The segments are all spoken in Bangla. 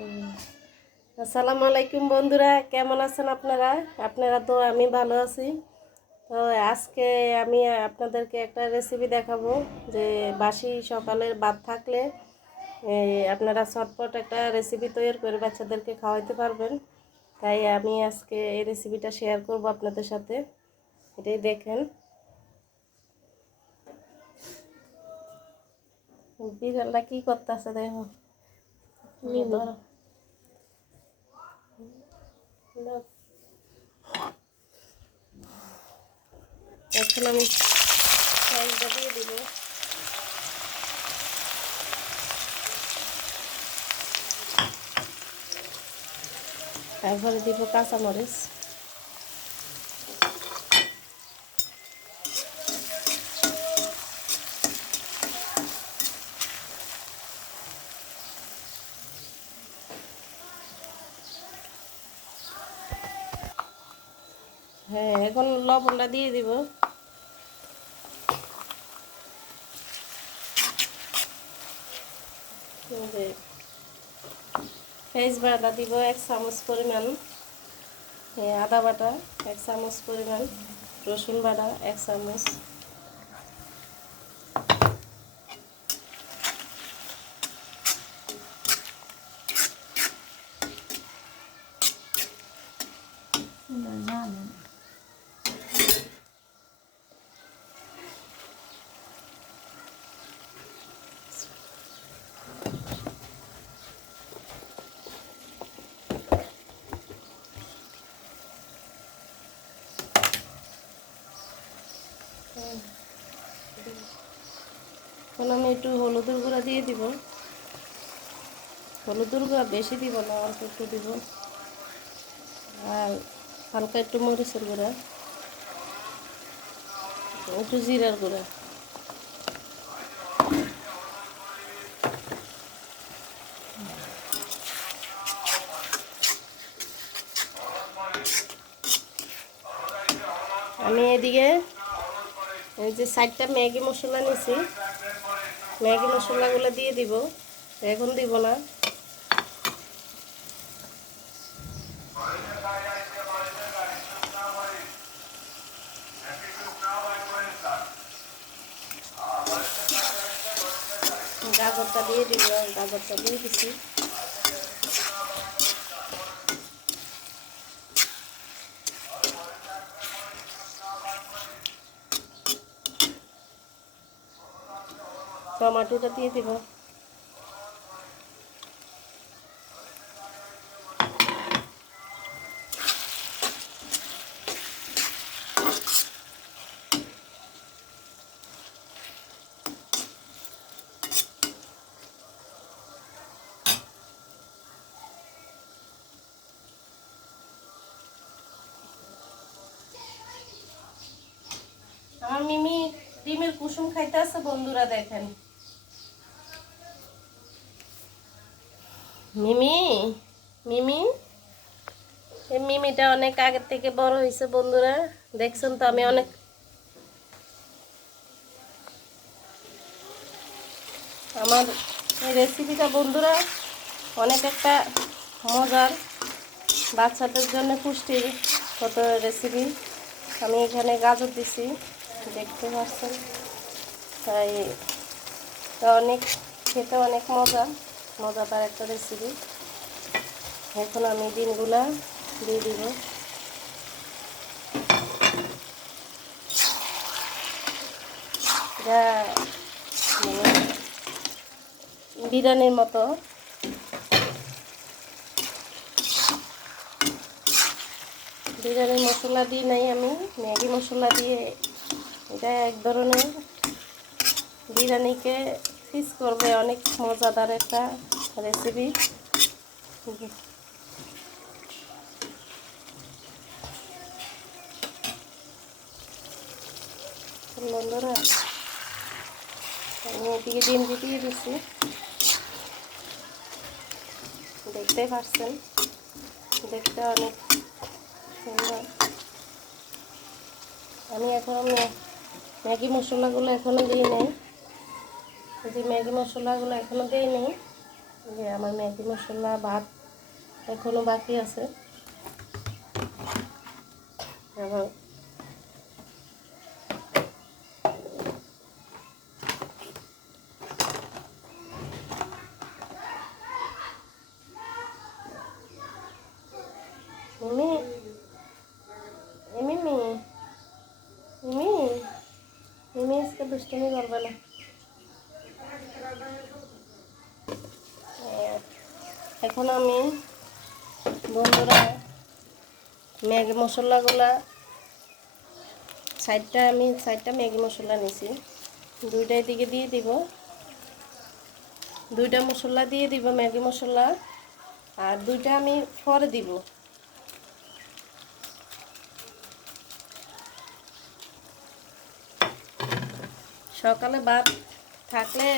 আসসালামু আলাইকুম বন্ধুরা কেমন আছেন আপনারা? আপনারা তো আমি ভালো আছি। তো আজকে আমি আপনাদেরকে একটা রেসিপি দেখাবো যে বাসি সকালের ভাত থাকলে এই, আপনারা চটপট একটা রেসিপি তৈরি করে বাচ্চাদেরকে খাওয়াইতে পারবেন। তাই আমি আজকে এই রেসিপিটা শেয়ার করব আপনাদের সাথে। এটাই দেখেন। বিড়ালটা কি করতেছে দেখো? ধরো। এখন আমি পেঁয়াজটা দিয়ে দিব তারপরে দিব কাঁচামরিচ হ্যাঁ এখন লবণটা দিয়ে দিব। পেঁয়াজ বাটা দিব এক চামচ পরিমাণ। আদা বাটা এক চামচ পরিমাণ। রসুন বাটা এক চামচ। এখন আমি একটু হলুদের গুঁড়া দিয়ে দিব। হলুদের গুঁড়া বেশি দিব না, অল্প একটু দিব। আর হালকা একটু মরিচের গুঁড়া, একটু জিরার গুঁড়া। আমি এদিকে এই যে সাইডটা ম্যাগি মশলা নিছি। ম্যাগি মশলাগুলো দিয়ে দিব। এখন দিব না। গাজরটা দিয়ে দিব, গাজরটা দিয়ে দিছি। টমাটোটা দিয়ে দিব। আমার মিমি ডিমের কুসুম খাইতে আছে বন্ধুরা দেখেন। মিমি? মিমি? এই মিমিটা অনেক আগের থেকে বড় হয়েছে বন্ধুরা। দেখছেন তো আমি অনেক আমার এই রেসিপিটা বন্ধুরা অনেক একটা মজার বাচ্চাদের জন্য পুষ্টির কত রেসিপি আমি এখানে গাজর দিছি, দেখতে পাচ্ছেন। তাই অনেক খেতে অনেক মজা। মজাদার একটা রেসিপি এখন আমি ডিমগুলা দিয়ে দিব। এটা মানে বিরিয়ানির মতো। বিরিয়ানির মশলা দিই নাই আমি, ম্যাগি মশলা দিয়ে। এটা এক ধরনের বিরিয়ানিকে ফিস করবে, অনেক মজাদার একটা রেসিপি আমি দিচ্ছি দেখতেই পারছেন, দেখতে অনেক সুন্দর। আমি এখন ম্যাগি মশলাগুলো এখনও দিই নাই। যে ম্যাগি মশলাগুলো এখনও দিই নেই যে আমার ম্যাগি মশলা, ভাত এখনও বাকি আছে। এ মিমি মিমি মিমি আজকে দুষ্টুমি করবে না। এখন আমি বন্ধুরা ম্যাগি মশলাগুলা সাইডটা আমি, সাইডটা ম্যাগি মশলা নিছি। দুইটাই দিকে দিয়ে দিব। দুইটা মশলা দিয়ে দিব ম্যাগি মশলা। আর দুইটা আমি পরে দিব। সকালে ভাত থাকলে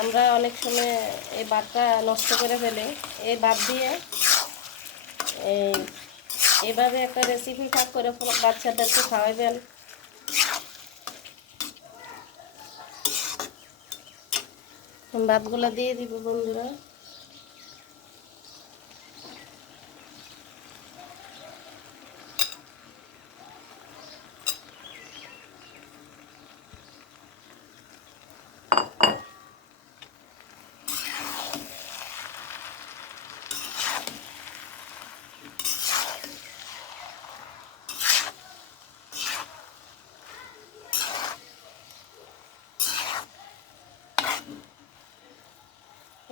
আমরা অনেক সময় এই বাদটা নষ্ট করে ফেলে। এই বাদ দিয়ে এই এভাবে একটা রেসিপি ভাগ করে বাচ্চাদেরকে খাওয়াবেন ভাতগুলো দিয়ে দিব বন্ধুরা।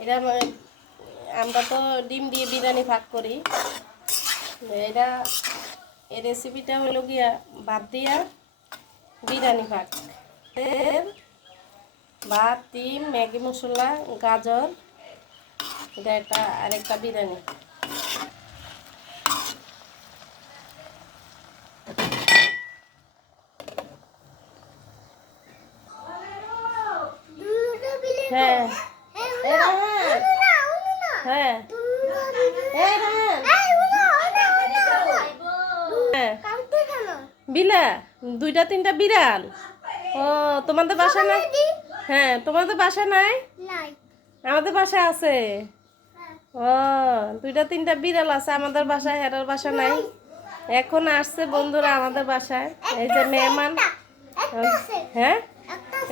এটা মানে আমরা তো ডিম দিয়ে বিরিয়ানি ভাগ করি। এটা, এই রেসিপিটা হলো গিয়া ভাত দিয়া বিরিয়ানি ভাগ। ভাত, ডিম, ম্যাগি, মশলা, গাজর, এটা একটা আরেকটা বিরিয়ানি হ্যাঁ এই রাহান, হ্যাঁ। হ্যাঁ বিলা দুইটা তিনটা বিড়াল। ও তোমাদের বাসা নাই? হ্যাঁ তোমাদের বাসা নাই? আমাদের বাসা আছে। ও দুইটা তিনটা বিড়াল আছে আমাদের বাসায় হেরার বাসা নাই। এখন আসছে বন্ধুরা আমাদের বাসায়। এই যে মেহমান। হ্যাঁ?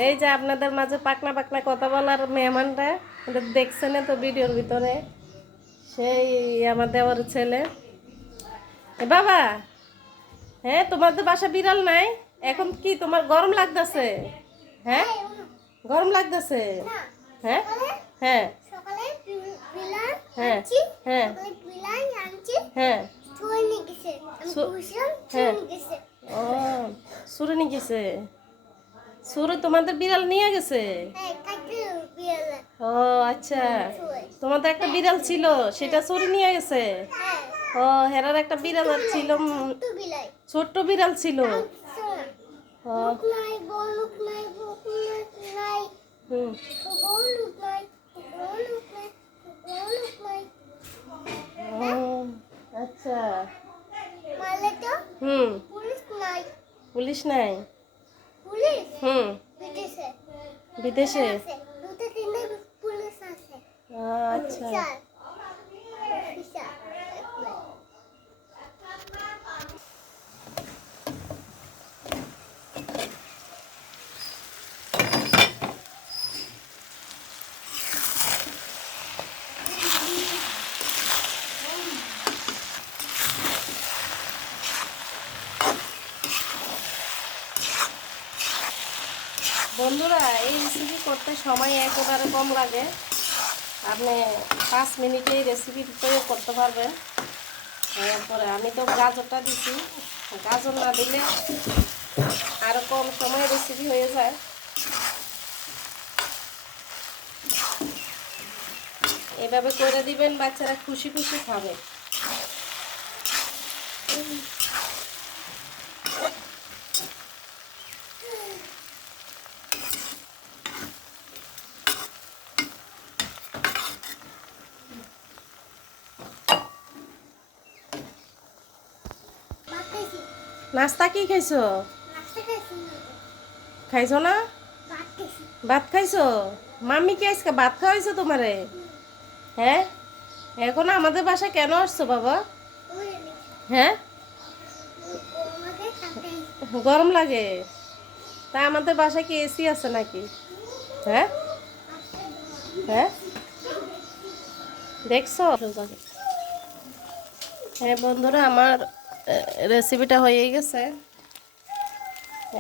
এই যে আপনাদের মাঝে পাকনা পাকনা কথা বলার মেহমানটা এটা দেখছেন তো ভিডিওর ভিতরে। সেই আমার দেওয়ার ছেলে। এ বাবা হ্যাঁ তোমাদের বাসা বিড়াল নাই। এখন কি তোমার গরম লাগতেছে? হ্যাঁ? গরম লাগতেছে? হ্যাঁ? হ্যাঁ। হ্যাঁ হ্যাঁ। হ্যাঁ। হ্যাঁ। ও সুরে নিয়ে গেছে। সুরে তোমাদের বিড়াল নিয়ে গেছে? হ্যাঁ ও আচ্ছা। তোমাদের একটা বিড়াল ছিল সেটা চুরি নিয়ে গেছে। ও হেরার একটা বিড়াল ছিল ছোট্ট বিড়াল ছিল। আচ্ছা। হুম। পুলিশ নাই। হুম। বিদেশে বিদেশে আছে দুটো তিনটে পুলিশ আছে ও, আচ্ছা। বন্ধুরা এই রেসিপি করতে সময় একেবারে কম লাগে। আপনি পাঁচ মিনিটে এই রেসিপি তৈরি করতে পারবেন। এরপরে আমি তো গাজরটা দিছি। গাজর না দিলে আরও কম সময় রেসিপি হয়ে যায়। এভাবে করে দিবেন, বাচ্চারা খুশি খুশি খাবে। নাস্তা কি খাইছো? খাইছো। না? ভাত খাইছি। মাম্মি কি আজকে ভাত খাওয়াইছো তোমারে? হ্যাঁ? এখন আমাদের বাসায় কেন আসছো বাবা? হ্যাঁ? গরম লাগে। তা আমাদের বাসায় কি এসি আছে নাকি? হ্যাঁ? হ্যাঁ? দেখছ? হ্যাঁ বন্ধুরা আমার রেসিপিটা হয়ে গেছে।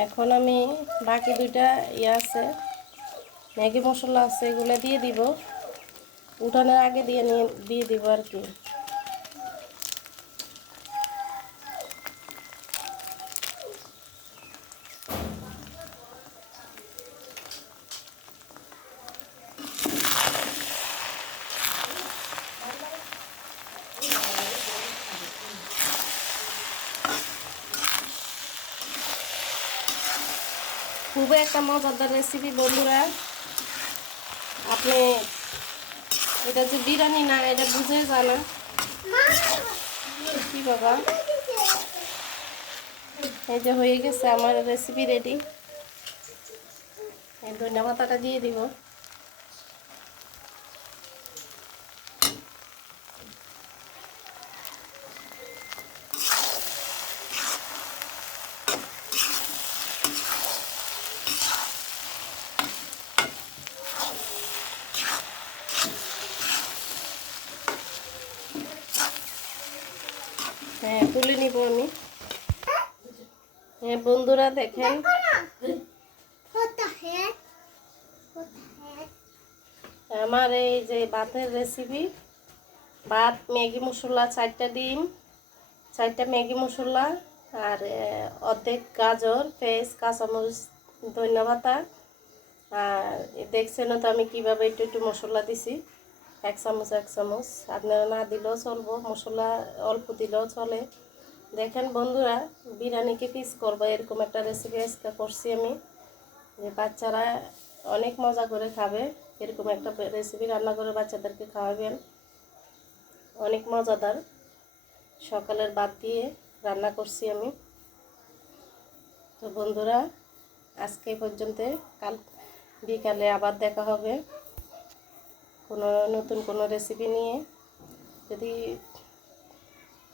এখন আমি বাকি দুইটা ইয়ে আছে, ম্যাগি মশলা আছে, এগুলো দিয়ে দিব। উঠানোর আগে দিয়ে নিয়ে, দিয়ে দিব আর কি। খুবই একটা মজাদার রেসিপি বন্ধুরা। আপনি এটা যে বিরিয়ানি না, এটা বুঝে জানা কি বাবা? এই যে হয়ে গেছে আমার রেসিপি রেডি এই ধন্যবাদ দিয়ে দিব হ্যাঁ তুলে নিব আমি। হ্যাঁ বন্ধুরা দেখেন। আমার এই যে ভাতের রেসিপি ভাত ম্যাগি মশলা চারটা ডিম চারটা ম্যাগি মশলা আর অর্ধেক গাজর পেঁয়াজ কাঁচামরিচ ধন্যবাদ আর দেখছেন তো আমি কীভাবে একটু একটু মশলা দিছি। এক চামচ এক চামচ। আপনারা না দিলেও চলবো, মশলা অল্প দিলেও চলে। দেখেন বন্ধুরা, বিরিয়ানিকে পিস করব, এরকম একটা রেসিপি আজকে করছি আমি। যে বাচ্চারা অনেক মজা করে খাবে, এরকম একটা রেসিপি রান্না করে বাচ্চাদেরকে খাওয়াবেন। অনেক মজাদার। সকালের বাদ দিয়ে রান্না করছি আমি। তো বন্ধুরা, আজকে পর্যন্ত। কাল বিকালে আবার দেখা হবে। কোনো নতুন কোনো রেসিপি নিয়ে যদি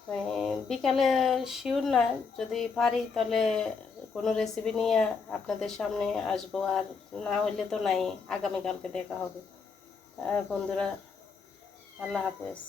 মানে বিকালে শিওর না, যদি পারি তাহলে কোনো রেসিপি নিয়ে আপনাদের সামনে আসব। আর না হলে তো নাই, আগামীকালকে দেখা হবে। বন্ধুরা, আল্লাহ হাফেজ।